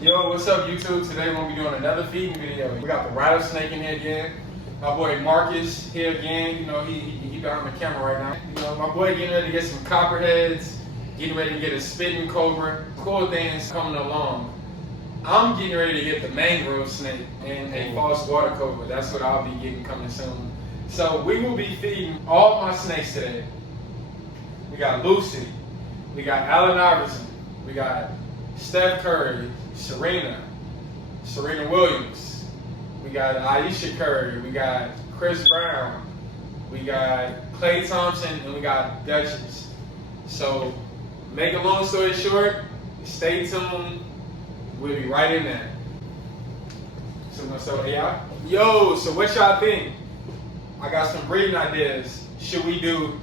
Yo, what's up YouTube? Today we're gonna be doing another feeding video. We got the rattlesnake in here again. My boy Marcus here again. You know, he behind the camera right now. You know, my boy getting ready to get some copperheads, getting ready to get a spitting cobra. Cool things coming along. I'm getting ready to get the mangrove snake and a false water cobra. That's what I'll be getting coming soon. So we will be feeding all my snakes today. We got Lucy, we got Allen Iverson, we got Steph Curry, Serena Williams, we got Aisha Curry, we got Chris Brown, we got Klay Thompson, and we got Duchess. So, make a long story short, stay tuned. We'll be right in there. So yeah. Yo, so what y'all think? I got some breeding ideas. Should we do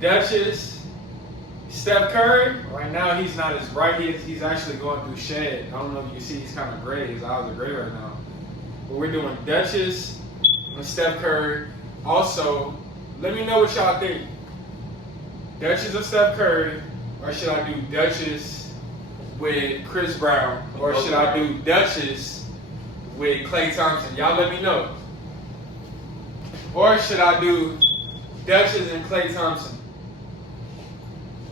Duchess, Steph Curry? Right now he's not as bright. He's actually going through shade. I don't know if you can see, he's kind of gray. His eyes are gray right now. But we're doing Duchess and Steph Curry. Also, let me know what y'all think. Duchess or Steph Curry, or should I do Duchess with Chris Brown, or should I do Duchess with Klay Thompson? Y'all let me know. Or should I do Duchess and Klay Thompson?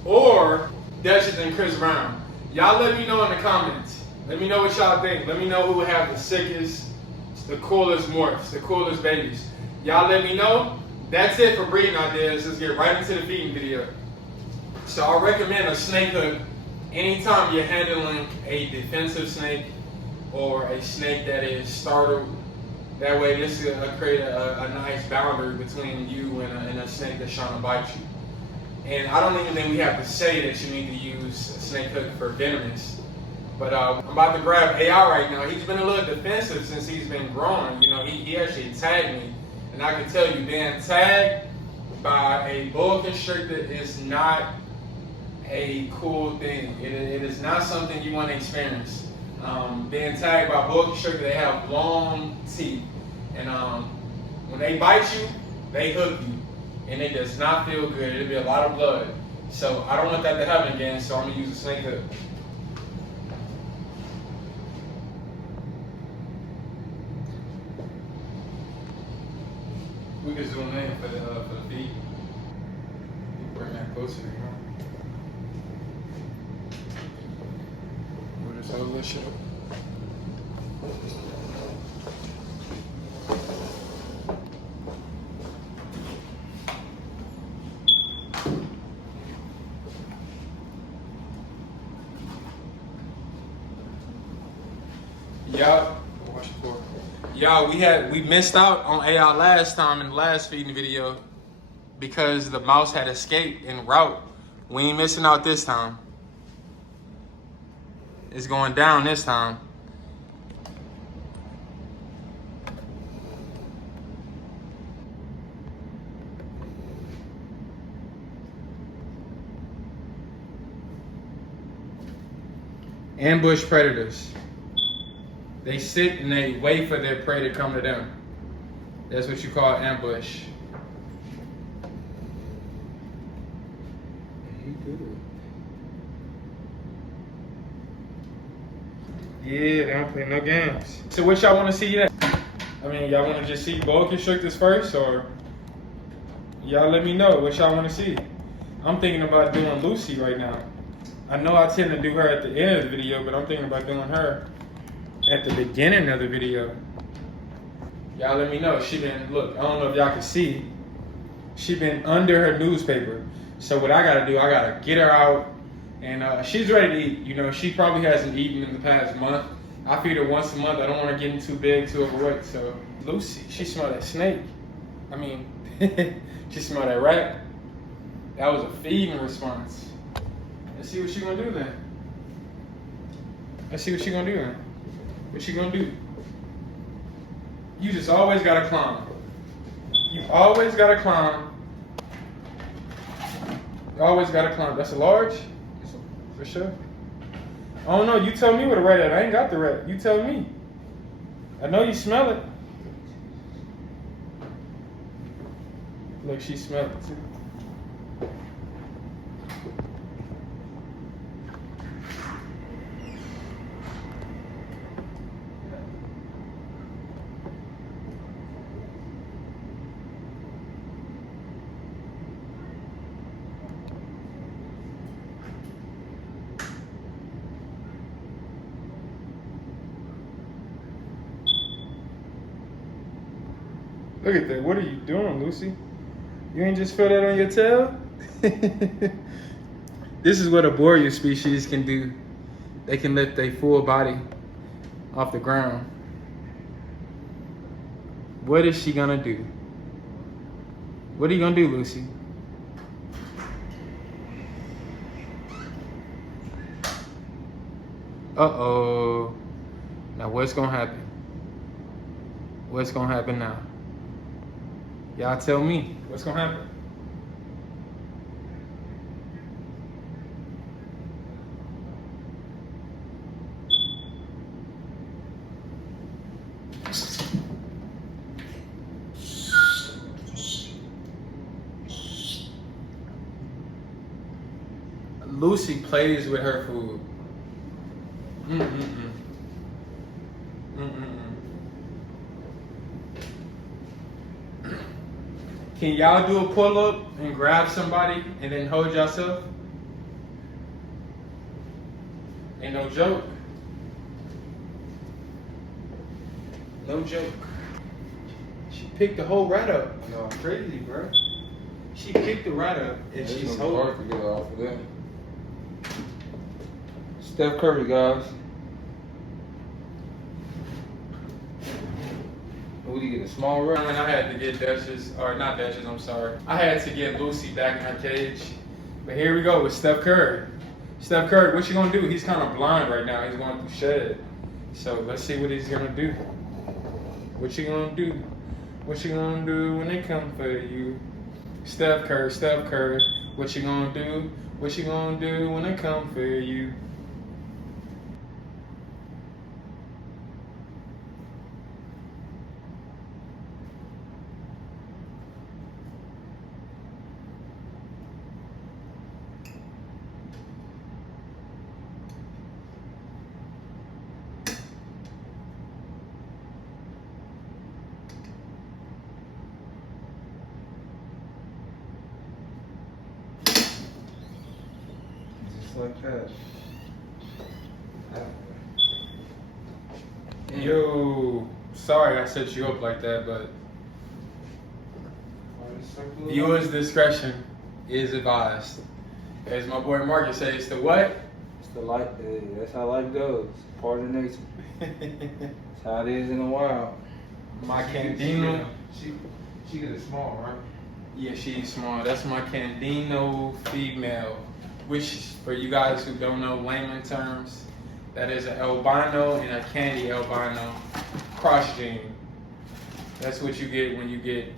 Or Duchess and Chris Brown? Y'all let me know in the comments. Let me know what y'all think. Let me know who would have the sickest, the coolest morphs, the coolest babies. Y'all let me know. That's it for breeding ideas. Let's get right into the feeding video. So I recommend a snake hook anytime you're handling a defensive snake or a snake that is startled. That way this will create a nice boundary between you and a snake that's trying to bite you. And I don't even think we have to say that you need to use a snake hook for venomous. But I'm about to grab AI right now. He's been a little defensive since he's been growing. You know, he actually tagged me. And I can tell you, being tagged by a boa constrictor is not a cool thing. It is not something you want to experience. Being tagged by boa constrictor, they have long teeth. And when they bite you, they hook you. And it does not feel good. It'll be a lot of blood. So I don't want that to happen again, so I'm gonna use a snake hook. We can zoom in for the feet. Bring that closer, you know. We'll just hold this shit up. Y'all, we missed out on AI last time in the last feeding video because the mouse had escaped en route. We ain't missing out this time. It's going down this time. Ambush predators. They sit and they wait for their prey to come to them. That's what you call ambush. Yeah, they don't play no games. So what y'all want to see yet? I mean, y'all want to just see boa constrictors first, or y'all let me know what y'all want to see. I'm thinking about doing Lucy right now. I know I tend to do her at the end of the video, but I'm thinking about doing her at the beginning of the video. Y'all let me know. She been, look, I don't know if y'all can see, she been under her newspaper. So what I gotta do, I gotta get her out, and she's ready to eat. You know, she probably hasn't eaten in the past month. I feed her once a month. I don't want her getting too big, too overweight. So Lucy, she smelled that snake. I mean, she smelled that rat. That was a feeding response. Let's see what she gonna do then. Let's see what she gonna do then. What you gonna do? You just always gotta climb. You always gotta climb. You always gotta climb. That's a large? For sure. I don't know. You tell me where the rat at. I ain't got the rat. You tell me. I know you smell it. Look, she smelled it too. Look at that. What are you doing, Lucy? You ain't just feel that on your tail? This is what a warrior species can do. They can lift their full body off the ground. What is she gonna do? What are you gonna do, Lucy? Uh-oh. Now what's gonna happen? What's gonna happen now? Y'all tell me. What's gonna happen? Lucy plays with her food. Can y'all do a pull-up and grab somebody and then hold yourself? Ain't no joke. No joke. She picked the whole rat up. No. Crazy, bro. She picked the rat up and she's holding. Hard to get off of that. Steph Curry, guys. What do you get, a small rat? And I had to get Duchess, or not Duchess, I'm sorry. I had to get Lucy back in her cage. But here we go with Steph Curry. Steph Curry, what you gonna do? He's kind of blind right now. He's going through shed. So let's see what he's gonna do. What you gonna do? What you gonna do when they come for you? Steph Curry, what you gonna do? What you gonna do when they come for you? Like that. Yo, sorry I set you up like that, but viewers' discretion is advised. As my boy Marcus says, it's the what? It's the life. That's how life goes. Part of nature. That's how it is in the wild. My Candino. She get it small, right? Yeah, she's small. That's my Candino female. Which, for you guys who don't know layman terms, that is an albino and a candy albino cross gene. That's what you get when you get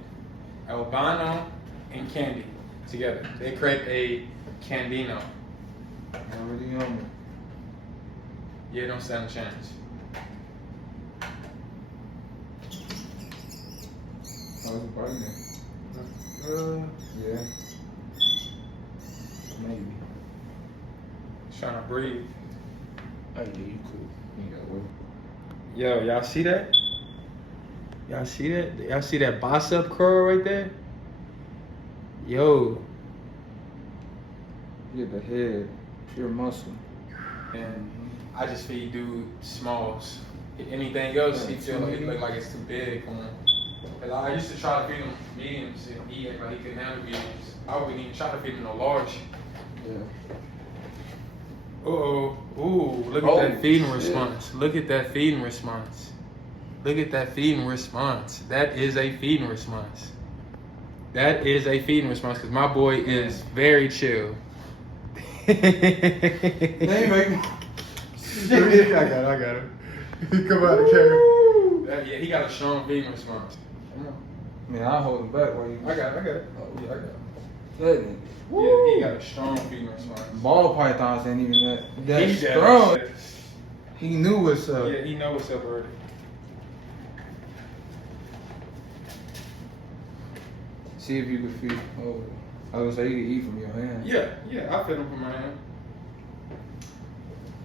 albino and candy together. They create a Candino. Already on me. Yeah, don't stand a chance. How's it biting it? Yeah. Maybe. Trying to breathe. Oh, yeah, you cool. You got work. Yo, y'all see that? Y'all see that? Y'all see that bicep curl right there? Yo. Get the head, pure muscle. And I just feed dude smalls. Anything else, he feel like it look like it's too big for him. Cause I used to try to feed him mediums and he act like he couldn't handle mediums. I wouldn't even try to feed him no large. Yeah. Uh-oh. Ooh, look at that feeding response. Look at that feeding response. Look at that feeding response. That is a feeding response. That is a feeding response because my boy is very chill. They ain't making. I got him. He come out of camera. Yeah, he got a strong feeding response. Come on. Man, I'll hold him back while you. I got it. Oh, Yeah, I got it. That nigga. Yeah, he got a strong feeding response. Ball pythons ain't even that He strong. does. He knew what's up. Yeah, he know what's up already. See if you can feed. Oh, I was gonna say you can eat from your hand. Yeah, I fed him from my hand.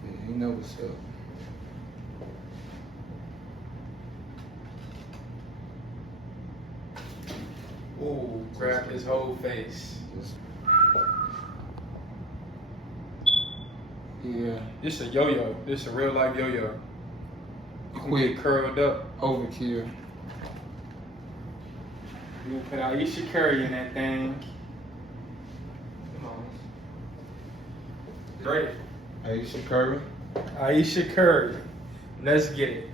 Yeah, he know what's up. Ooh, grab his whole face. Yeah. This a yo-yo. This a real life yo-yo. You can get curled up. Overkill. You put Aisha Curry in that thing. Come on. Great. Aisha Curry. Aisha Curry. Let's get it.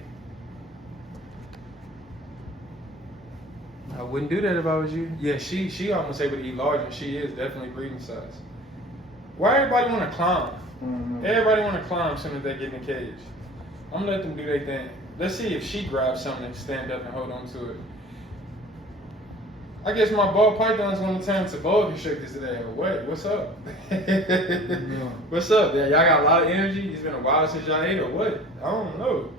I wouldn't do that if I was you. Yeah, she almost able to eat large, and she is definitely breeding size. Why everybody want to climb? Mm-hmm. Everybody want to climb as soon as they get in the cage. I'm gonna let them do their thing. Let's see if she grabs something and stand up and hold on to it. I guess my ball python's gonna turn to boa constrictors today. What? What's up? What's up? Yeah, y'all got a lot of energy. It's been a while since y'all ate, or what? I don't know.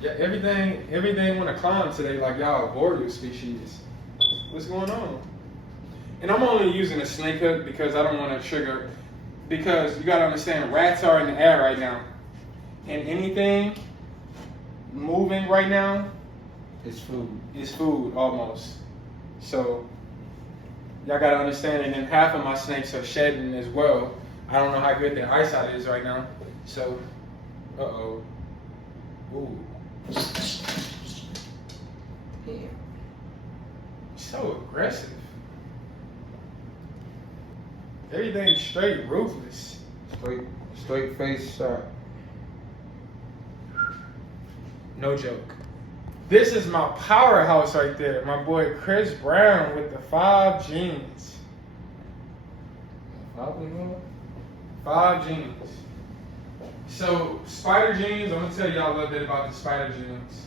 Yeah, everything want to climb today like y'all a boreal species. What's going on? And I'm only using a snake hook because I don't want to trigger. Because you gotta understand, rats are in the air right now, and anything moving right now It's food. is food almost. So y'all gotta understand. And then half of my snakes are shedding as well. I don't know how good their eyesight is right now. So, ooh. Yeah. So aggressive. Everything's straight ruthless. Straight face shot. No joke. This is my powerhouse right there. My boy Chris Brown with the 5 genes. 5 genes. So spider genes, I'm gonna tell y'all a little bit about the spider genes.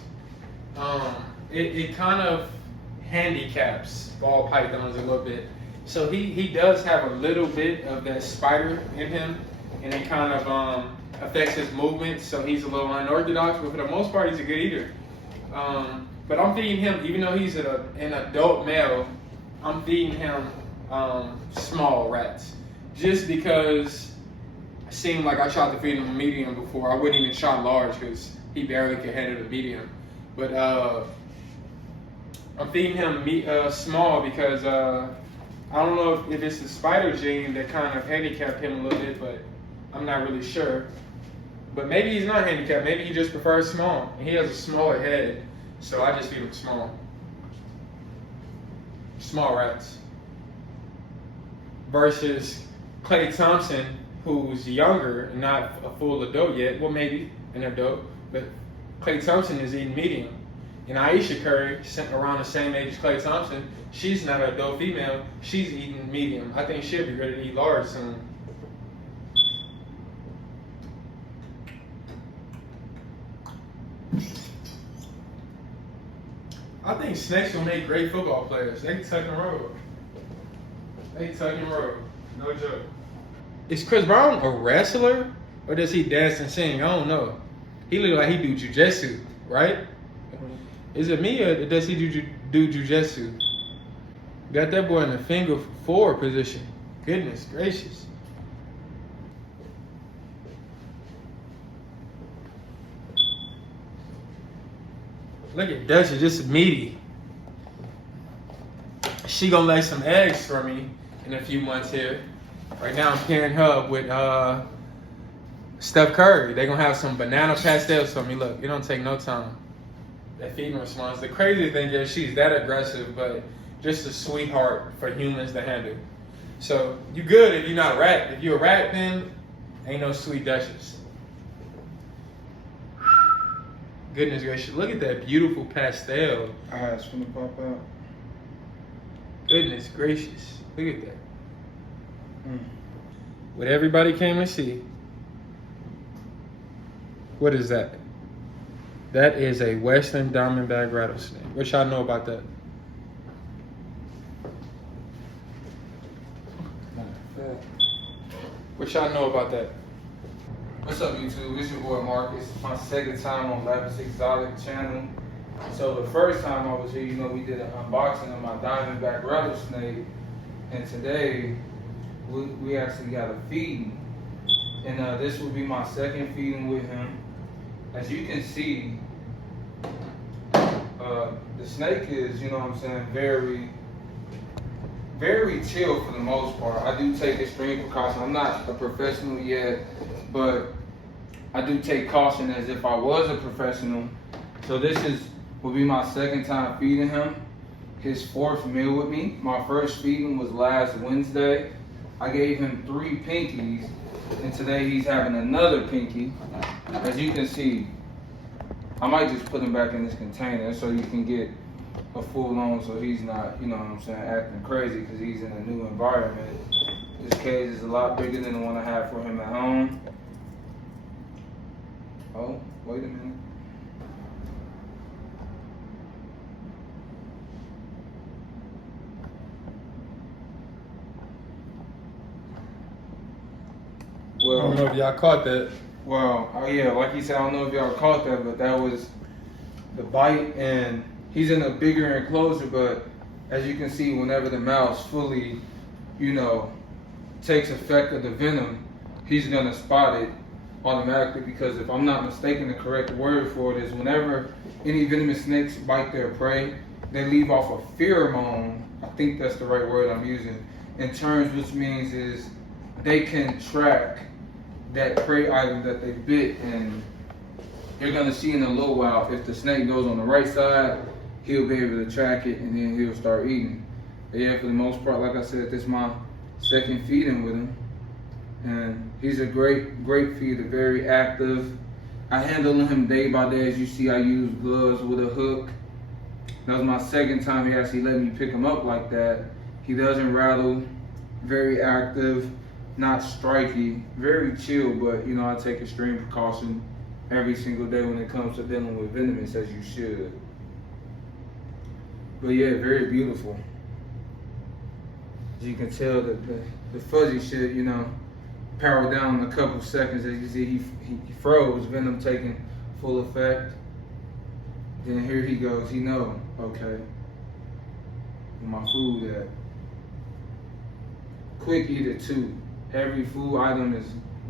It kind of handicaps ball pythons a little bit. So he does have a little bit of that spider in him, and it kind of affects his movement. So he's a little unorthodox, but for the most part, he's a good eater. But I'm feeding him, even though he's an adult male, I'm feeding him small rats, just because it seemed like I tried to feed him a medium before. I wouldn't even try large because he barely could handle the medium. But I'm feeding him small because I don't know if it's the spider gene that kind of handicapped him a little bit, but I'm not really sure. But maybe he's not handicapped. Maybe he just prefers small. And he has a smaller head, so I just feed him small. Small rats. Versus Clay Thompson, who's younger, not a full adult yet. Well, maybe an adult, but Clay Thompson is eating medium. And Aisha Curry, around the same age as Clay Thompson, she's not an adult female. She's eating medium. I think she'll be ready to eat large soon. I think snakes will make great football players. They tuck and roll. No joke. Is Chris Brown a wrestler? Or does he dance and sing? I don't know. He look like he do jujitsu, right? Is it me or does he do jujitsu? Got that boy in the finger 4 position. Goodness gracious. Look at Dutchie, just meaty. She gonna lay some eggs for me in a few months here. Right now I'm pairing her up with Steph Curry. They gonna have some banana pastels for me. Look, it don't take no time. That feeding response. The crazy thing is she's that aggressive, but just a sweetheart for humans to handle. So you good if you're not a rat. If you're a rat, then ain't no sweet Duchess. Goodness gracious, look at that beautiful pastel. Eyes from the pop out. Goodness gracious, look at that. What everybody came to see. What is that? That is a Western Diamondback rattlesnake. What y'all know about that? What y'all know about that? What's up, YouTube? It's your boy Marcus. It's my second time on Lapis Exotic channel. So the first time I was here, you know, we did an unboxing of my Diamondback rattlesnake, and today we actually got a feed, and this will be my second feeding with him. As you can see, the snake is, you know what I'm saying, very, very chill for the most part. I do take extreme precaution. I'm not a professional yet, but I do take caution as if I was a professional. So this will be my second time feeding him. his 4th meal with me. My first feeding was last Wednesday. I gave him 3 pinkies, and today he's having another pinky. As you can see, I might just put him back in this container so you can get a full on, so he's not, you know what I'm saying, acting crazy because he's in a new environment. This cage is a lot bigger than the one I have for him at home. Oh, wait a minute. I don't know if y'all caught that. Well, yeah, like you said, I don't know if y'all caught that, but that was the bite, and he's in a bigger enclosure, but as you can see, whenever the mouse fully, you know, takes effect of the venom, he's gonna spot it automatically, because if I'm not mistaken, the correct word for it is whenever any venomous snakes bite their prey, they leave off a pheromone. I think that's the right word I'm using in terms, which means is they can track that prey item that they bit, and you're gonna see in a little while if the snake goes on the right side, he'll be able to track it and then he'll start eating. But yeah, for the most part, like I said, this is my 2nd feeding with him, and he's a great feeder, very active. I handle him day by day. As you see, I use gloves with a hook. That was my 2nd time he actually let me pick him up like that. He doesn't rattle, very active, not striky, very chill, but you know, I take extreme precaution every single day when it comes to dealing with venomous, as you should. But yeah, very beautiful. As you can tell, the fuzzy shit, you know, powered down in a couple seconds. As you see, he froze, venom taking full effect. Then here he goes, he know, okay, where my food at. Quick eater too. Every food item is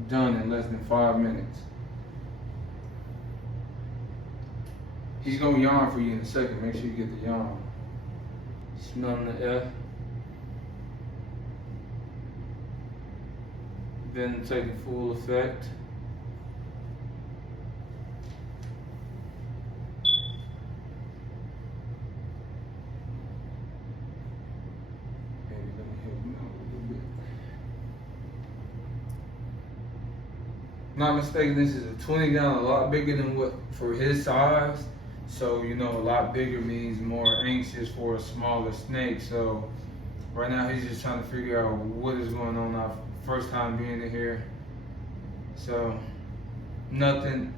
done in less than 5 minutes. He's gonna yawn for you in a second. Make sure you get the yawn. Smelling the air. Venom taking full effect. Not mistaken, this is a 20 gallon, a lot bigger than what for his size. So, you know, a lot bigger means more anxious for a smaller snake. So right now he's just trying to figure out what is going on. Our first time being in here. So nothing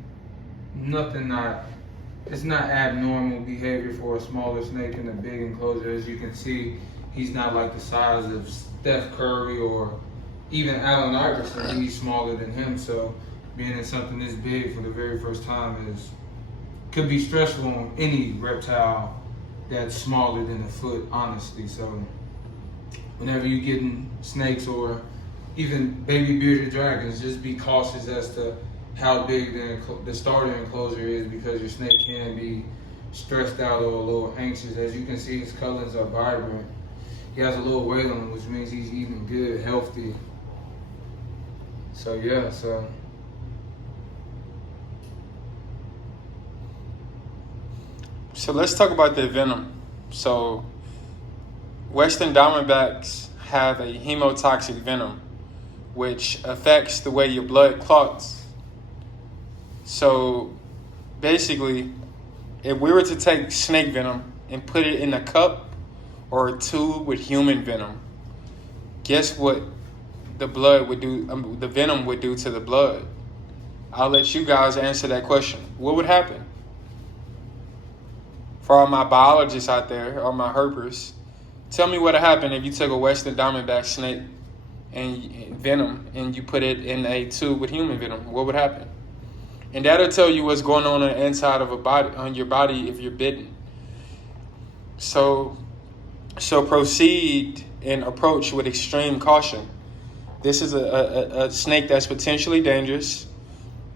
it's not abnormal behavior for a smaller snake in a big enclosure. As you can see, he's not like the size of Steph Curry or even Allen Iverson. He's smaller than him, so being in something this big for the very first time could be stressful on any reptile that's smaller than a foot, honestly. So whenever you're getting snakes or even baby bearded dragons, just be cautious as to how big the starter enclosure is, because your snake can be stressed out or a little anxious. As you can see, his colors are vibrant. He has a little weight on him, which means he's eating good, healthy. So yeah, So let's talk about the venom. So Western Diamondbacks have a hemotoxic venom, which affects the way your blood clots. So basically, if we were to take snake venom and put it in a cup or a tube with human venom, guess what the blood would do, the venom would do to the blood? I'll let you guys answer that question. What would happen? For all my biologists out there, or my herpers, tell me what would happen if you took a Western Diamondback snake and venom and you put it in a tube with human venom. What would happen? And that'll tell you what's going on the inside of your body if you're bitten. So proceed and approach with extreme caution. This is a snake that's potentially dangerous,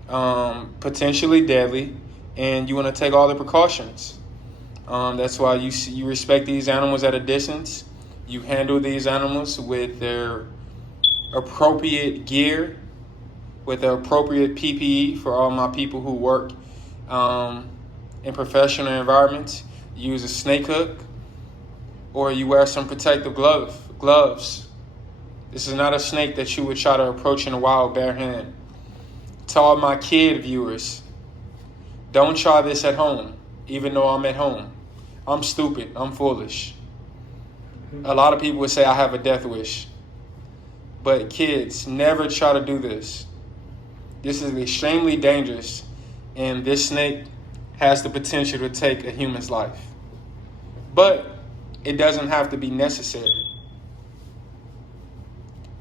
potentially deadly, and you want to take all the precautions. That's why you respect these animals at a distance. You handle these animals with their appropriate gear, with the appropriate PPE for all my people who work in professional environments. Use a snake hook, or you wear some protective gloves. This is not a snake that you would try to approach in the wild bare hand. To all my kid viewers, don't try this at home, even though I'm at home. I'm stupid. I'm foolish. A lot of people would say I have a death wish. But kids, never try to do this. This is extremely dangerous, and this snake has the potential to take a human's life. But it doesn't have to be necessary.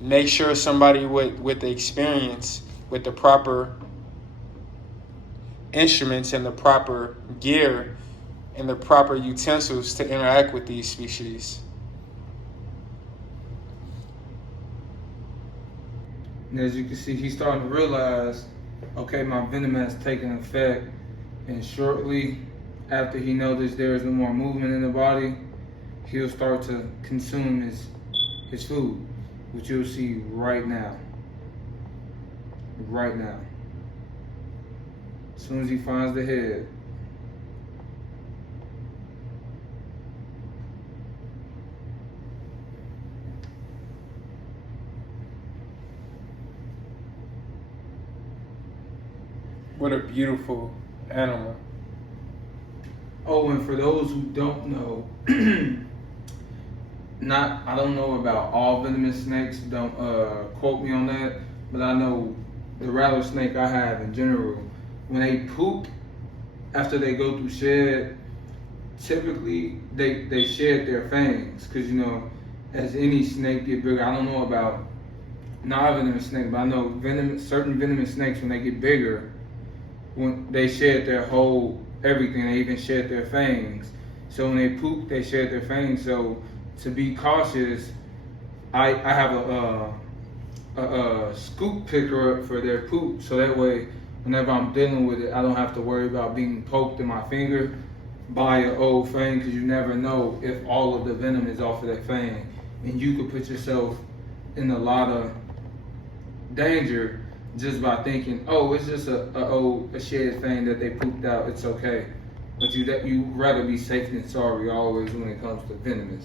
Make sure somebody with the experience, with the proper instruments and the proper gear and the proper utensils to interact with these species. And as you can see, he's starting to realize, okay, my venom has taken effect. And shortly after he noticed there is no more movement in the body, he'll start to consume his food, which you'll see right now. Right now. As soon as he finds the head. What a beautiful animal. Oh, and for those who don't know, I don't know about all venomous snakes, don't quote me on that, but I know the rattlesnake I have in general, when they poop after they go through shed, typically they shed their fangs, because as any snake get bigger, I don't know about non-venomous snakes, but I know certain venomous snakes, when they get bigger, when they shed their whole everything, they even shed their fangs. So when they poop, they shed their fangs. So to be cautious, I have a scoop picker up for their poop, so that way whenever I'm dealing with it, I don't have to worry about being poked in my finger by an old fang, because you never know if all of the venom is off of that fang, and you could put yourself in a lot of danger just by thinking, oh, it's just a shed fang that they pooped out, it's okay. But you rather be safe than sorry always when it comes to venomous.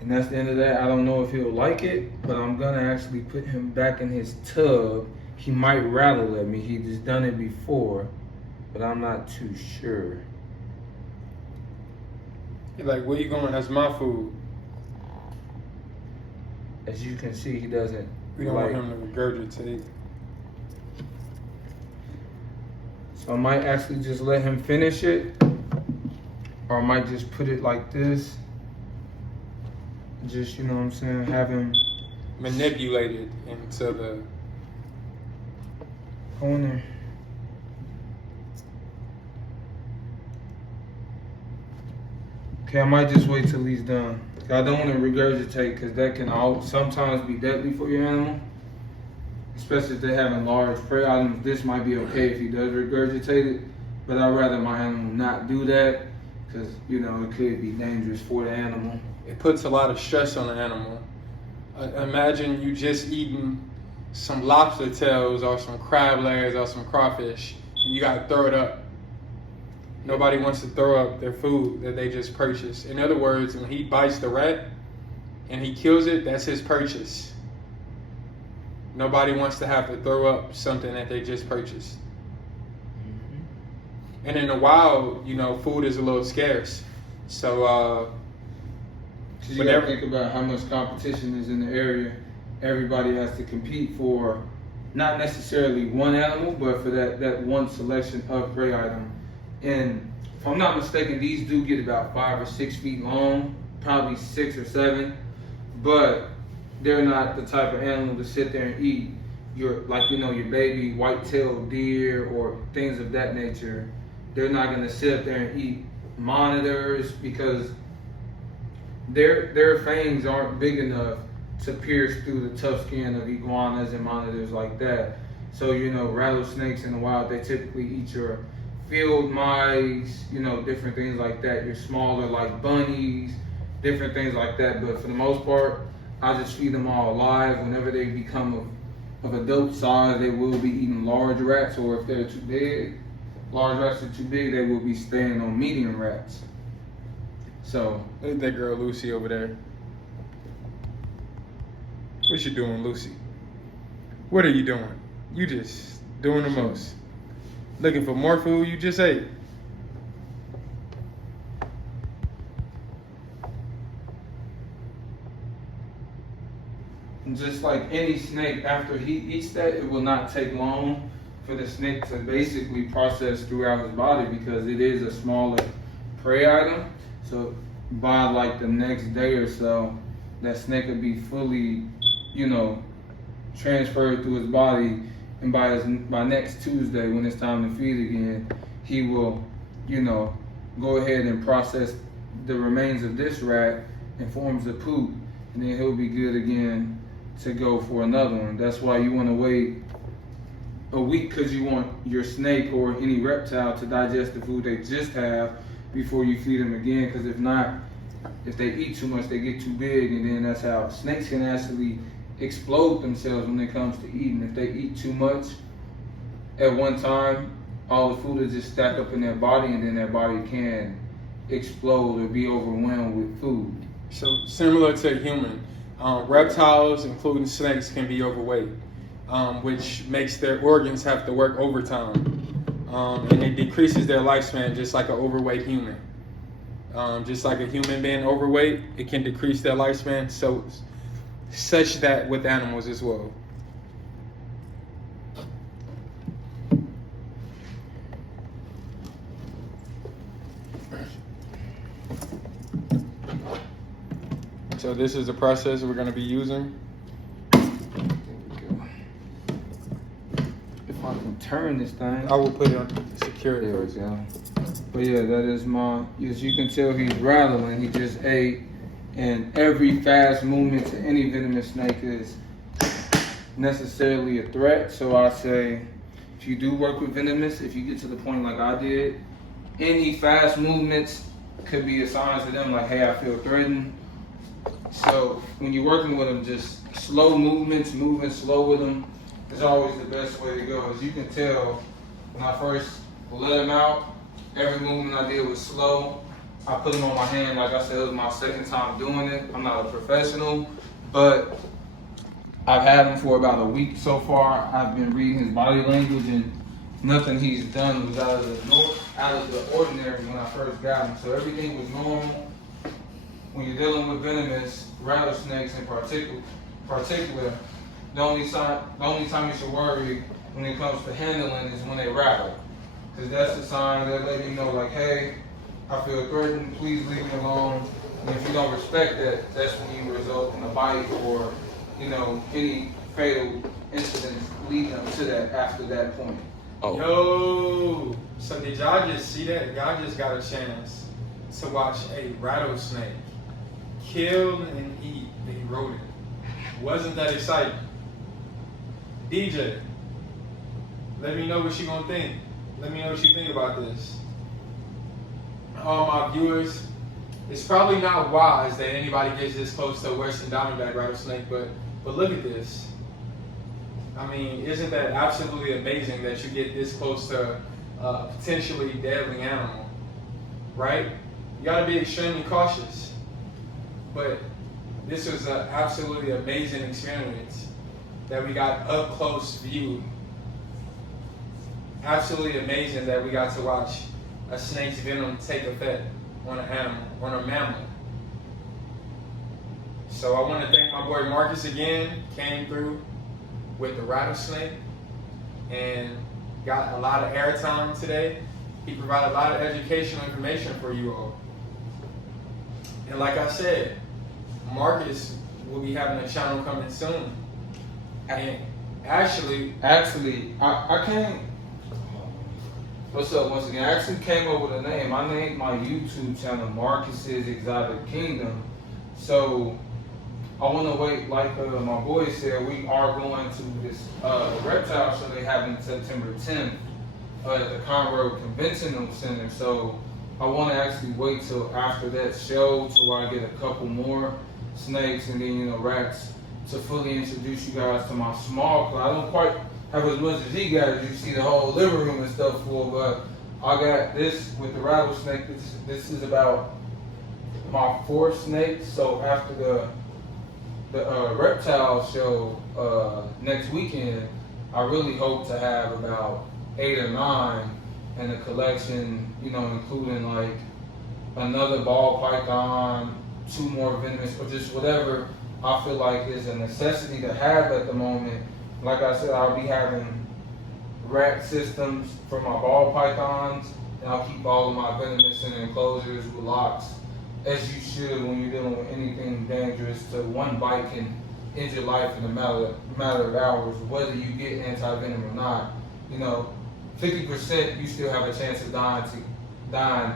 And that's the end of that. I don't know if he'll like it, but I'm gonna actually put him back in his tub. He might rattle at me. He just done it before, but I'm not too sure. He's like, where you going? That's my food. As you can see, he doesn't. We don't want him to regurgitate. So I might actually just let him finish it, or I might just put it like this. Just, you know what I'm saying, have him manipulated into the corner. Okay, I might just wait till he's done. I don't want to regurgitate, because that can sometimes be deadly for your animal, especially if they're having large prey items. This might be okay if he does regurgitate it, but I'd rather my animal not do that, because it could be dangerous for the animal. It puts a lot of stress on the animal. Imagine you just eating some lobster tails or some crab legs or some crawfish, and you gotta throw it up. Nobody wants to throw up their food that they just purchased. In other words, when he bites the rat and he kills it, that's his purchase. Nobody wants to have to throw up something that they just purchased. Mm-hmm. And in the wild, food is a little scarce. So, you gotta think about how much competition is in the area. Everybody has to compete for not necessarily one animal, but for that one selection of prey item. And if I'm not mistaken, these do get about 5 or 6 feet long, probably 6 or 7, but they're not the type of animal to sit there and eat your baby white-tailed deer or things of that nature. They're not gonna sit up there and eat monitors, because their fangs aren't big enough to pierce through the tough skin of iguanas and monitors like that. So rattlesnakes in the wild, they typically eat your field mice, different things like that. Your smaller like bunnies, different things like that. But for the most part, I just feed them all alive. Whenever they become of adult size, they will be eating large rats, or if they're too big, large rats are too big, they will be staying on medium rats. So Look at that girl Lucy over there. What you doing, Lucy? What are you doing? You just doing the most. Looking for more food you just ate. just like any snake, after he eats that, it will not take long for the snake to basically process throughout his body because it is a smaller prey item. So by like the next day or so, that snake will be fully, transferred through his body, and by next Tuesday when it's time to feed again, he will, go ahead and process the remains of this rat and forms the poop, and then he'll be good again to go for another one. That's why you want to wait a week, because you want your snake or any reptile to digest the food they just have before you feed them again, because if not, if they eat too much, they get too big, and then that's how snakes can actually explode themselves when it comes to eating. If they eat too much at one time, all the food will just stack up in their body, and then their body can explode or be overwhelmed with food. So similar to a human, reptiles, including snakes, can be overweight, which makes their organs have to work overtime, and it decreases their lifespan just like an overweight human. Just like a human being overweight, it can decrease their lifespan, so such that with animals as well. So this is the process we're going to be using. There we go. If I can turn this thing, I will put it on security. there we go. But yeah, that is as you can tell, he's rattling. He just ate, and every fast movement to any venomous snake is necessarily a threat. So I say, if you do work with venomous, if you get to the point like I did, any fast movements could be a sign to them like, hey, I feel threatened. So when you're working with them, just slow movements, moving slow with them is always the best way to go. As you can tell, when I first let him out, every movement I did was slow. I put him on my hand, like I said, it was my second time doing it. I'm not a professional, but I've had him for about a week so far. I've been reading his body language, and nothing he's done was out of the ordinary when I first got him. So everything was normal. When you're dealing with venomous rattlesnakes in particular, the only time you should worry when it comes to handling is when they rattle. Because that's the sign that let you know, like, hey, I feel threatened, please leave me alone. And if you don't respect that, that's when you result in a bite or, any fatal incidents leading up to that after that point. Oh. Yo, so did y'all just see that? Y'all just got a chance to watch a rattlesnake kill and eat a rodent. Wasn't that exciting? DJ, let me know what you gonna think. Let me know what you think about this. All my viewers, it's probably not wise that anybody gets this close to a Western Diamondback rattlesnake, but look at this. I mean, isn't that absolutely amazing that you get this close to a potentially deadly animal, right? You gotta be extremely cautious. But this was an absolutely amazing experience that we got up close view. Absolutely amazing that we got to watch a snake's venom take effect on an animal, on a mammal. So I want to thank my boy Marcus again, came through with the rattlesnake and got a lot of airtime today. He provided a lot of educational information for you all. And like I said, Marcus will be having a channel coming soon. And actually, I came. What's up once again? I actually came up with a name. I named my YouTube channel Marcus's Exotic Kingdom. So I want to wait, like my boy said, we are going to this reptile show they have in September 10th at the Conroe Convention Center. So I want to actually wait till after that show to where I get a couple more snakes and then rats to fully introduce you guys to my small club. I don't quite have as much as he got, as you see the whole living room and stuff full, but I got this with the rattlesnake. This is about my fourth snake. So after the reptile show next weekend, I really hope to have about 8 or 9 in the collection, you know, including like another ball python, 2 more venomous, or just whatever I feel like is a necessity to have at the moment. Like I said, I'll be having rack systems for my ball pythons, and I'll keep all of my venomous in enclosures with locks, as you should when you're dealing with anything dangerous. So one bite can end your life in a matter of hours, whether you get anti-venom or not. You know, 50% you still have a chance of dying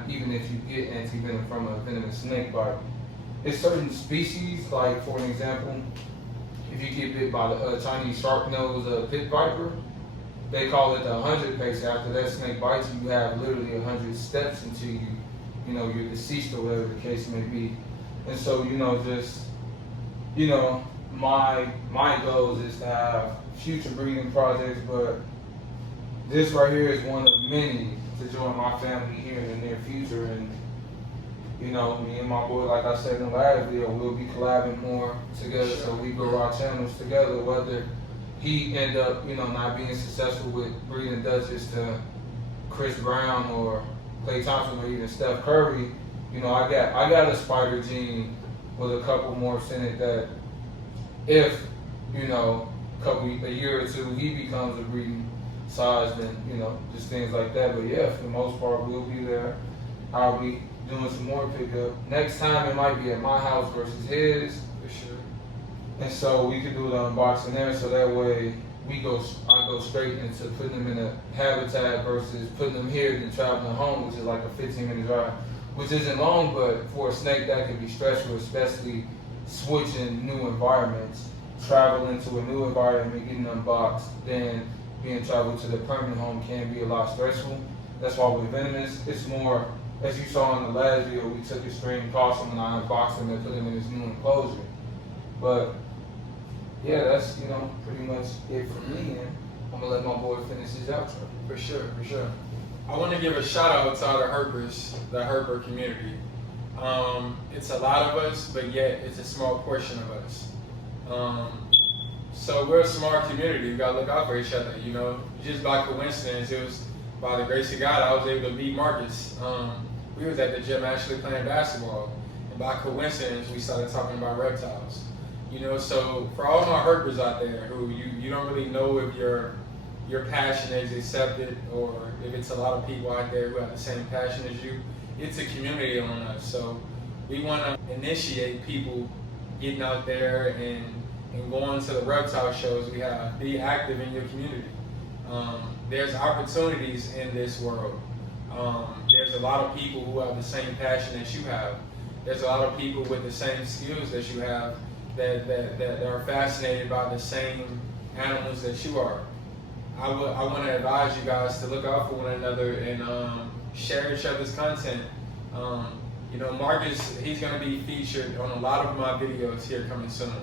even if you get anti-venom from a venomous snake bite. It's certain species, like for an example, if you get bit by the Chinese sharp-nosed pit viper, they call it the 100 pace. After that snake bites you, you have literally 100 steps until you know, you're deceased or whatever the case may be. And so, you know, just, you know, my goals is to have future breeding projects, but this right here is one of many to join my family here in the near future. And you know, me and my boy, like I said in the last video, we'll be collabing more together, so we grow our channels together. Whether he end up, you know, not being successful with breeding Dutchess to Chris Brown or Klay Thompson or even Steph Curry, you know, I got a spider gene with a couple morphs in it that if, you know, a year or 2 he becomes a breeding size, then, you know, just things like that. But yeah, for the most part, we'll be there. I'll be doing some more pickup. Next time it might be at my house versus his. For sure. And so we could do the unboxing there, so that way I go straight into putting them in a habitat versus putting them here and traveling home, which is like a 15-minute drive, which isn't long, but for a snake that can be stressful, especially switching new environments, traveling to a new environment, getting unboxed, then being traveled to the permanent home can be a lot stressful. That's why with venomous, it's more, as you saw in the last video, we took extreme caution when I unboxed him and put him in his new enclosure. But yeah, that's, you know, pretty much it for me, and I'm gonna let my boy finish his outro. For sure, for sure. I want to give a shout out to all the herpers, the herper community. It's a lot of us, but yet it's a small portion of us. So we're a small community. We gotta look out for each other. You know, just by coincidence, it was by the grace of God I was able to meet Marcus. We was at the gym actually playing basketball, and by coincidence we started talking about reptiles. You know, so for all my herpers out there who you don't really know if your passion is accepted or if it's a lot of people out there who have the same passion as you, it's a community on us. So we want to initiate people getting out there and going to the reptile shows we have. Be active in your community. There's opportunities in this world. There's a lot of people who have the same passion that you have. There's a lot of people with the same skills that you have that are fascinated by the same animals that you are. I want to advise you guys to look out for one another and share each other's content. You know, Marcus, he's going to be featured on a lot of my videos here coming soon.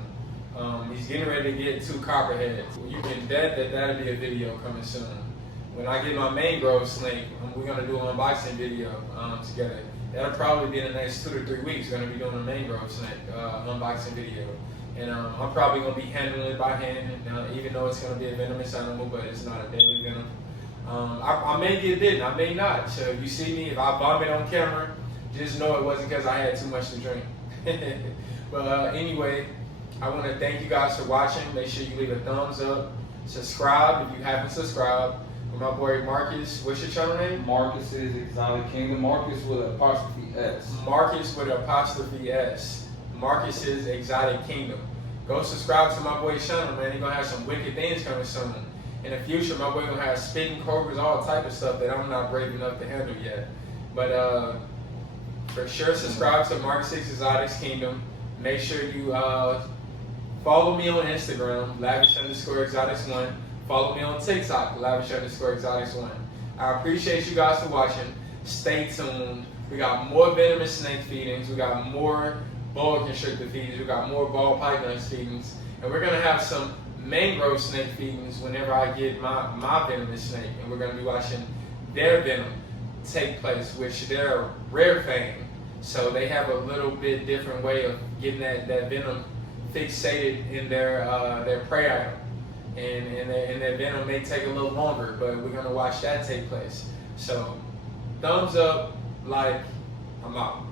He's getting ready to get 2 copperheads. You can bet that that'll be a video coming soon. When I get my mangrove snake, we're going to do an unboxing video together. That'll probably be in the next 2 to 3 weeks. We're going to be doing a mangrove snake unboxing video. And I'm probably going to be handling it by hand, even though it's going to be a venomous animal, but it's not a deadly venom. I may get bitten, I may not. So if you see me, if I vomit on camera, just know it wasn't because I had too much to drink. But anyway, I want to thank you guys for watching. Make sure you leave a thumbs up. Subscribe if you haven't subscribed. With my boy Marcus, what's your channel name? Marcus's Exotic Kingdom. Marcus with an apostrophe S. Marcus with an apostrophe S. Marcus's Exotic Kingdom. Go subscribe to my boy's channel, man. He's gonna have some wicked things coming soon. In the future, my boy gonna have spitting cobras, all type of stuff that I'm not brave enough to handle yet. But for sure, subscribe to Marcus's Exotic Kingdom. Make sure you follow me on Instagram, lavish_exotics1. Follow me on TikTok, lavish_exotics1. I appreciate you guys for watching. Stay tuned. We got more venomous snake feedings. We got more boa constrictor feedings. We got more ball python feedings. And we're going to have some mangrove snake feedings whenever I get my venomous snake. And we're going to be watching their venom. take place, which they're rare fame. So they have a little bit different way of getting that venom fixated in their prey item. And their venom may take a little longer, but we're gonna watch that take place. So thumbs up, like, I'm out.